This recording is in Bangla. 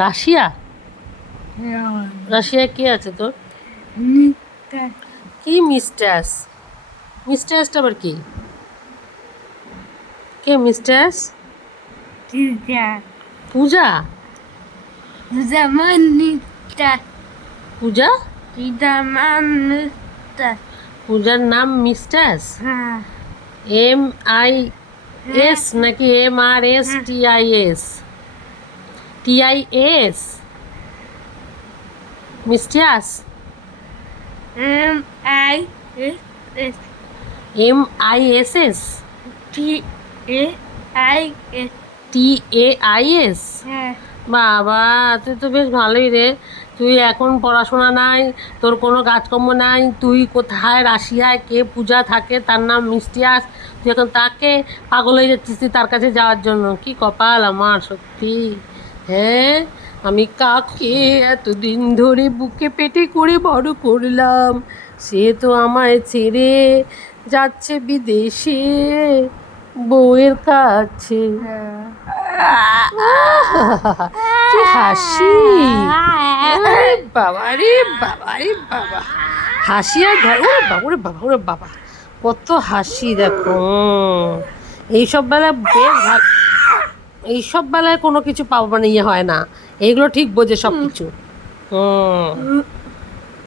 রাশিয়া? রাশিয়ায় কে আছে তোর? কি মিস্টাস? মিস্টাসটা আবার কি? কে মিস্টাস? পূজা? পূজা? পূজার নাম মিস্টাস? MIS নাকি MRSTIS? TIS? মিস্টাস? MISS? TAIS? বাবা, তুই তো বেশ ভালোই রে। তুই এখন পড়াশোনা নাই, তোর কোনো কাজকর্ম নাই, তুই কোথায় রাশিয়ায় কে পূজা থাকে তার নাম মিস্টিয়াস, তুই এখন তাকে পাগল হয়ে যাচ্ছিস তুই তার কাছে যাওয়ার জন্য। কি কপাল আমার সত্যি। হ্যাঁ, আমি কাকে এতদিন ধরে বুকে পেটে করে বড় করলাম, সে তো আমায় ছেড়ে যাচ্ছে বিদেশে বউয়ের কাছে। কি হাসি! বাবা রে বাবা রে বাবা, হাসি আর ওরে বাবা, ওরে বাবা, ওরে বাবা, কত হাসি দেখো। এইসব বেলায় বেশ ভালো, এইসব বেলায় কোনো কিছু পাবো মানে ইয়ে হয় না, এইগুলো ঠিক বোঝে সব কিছু।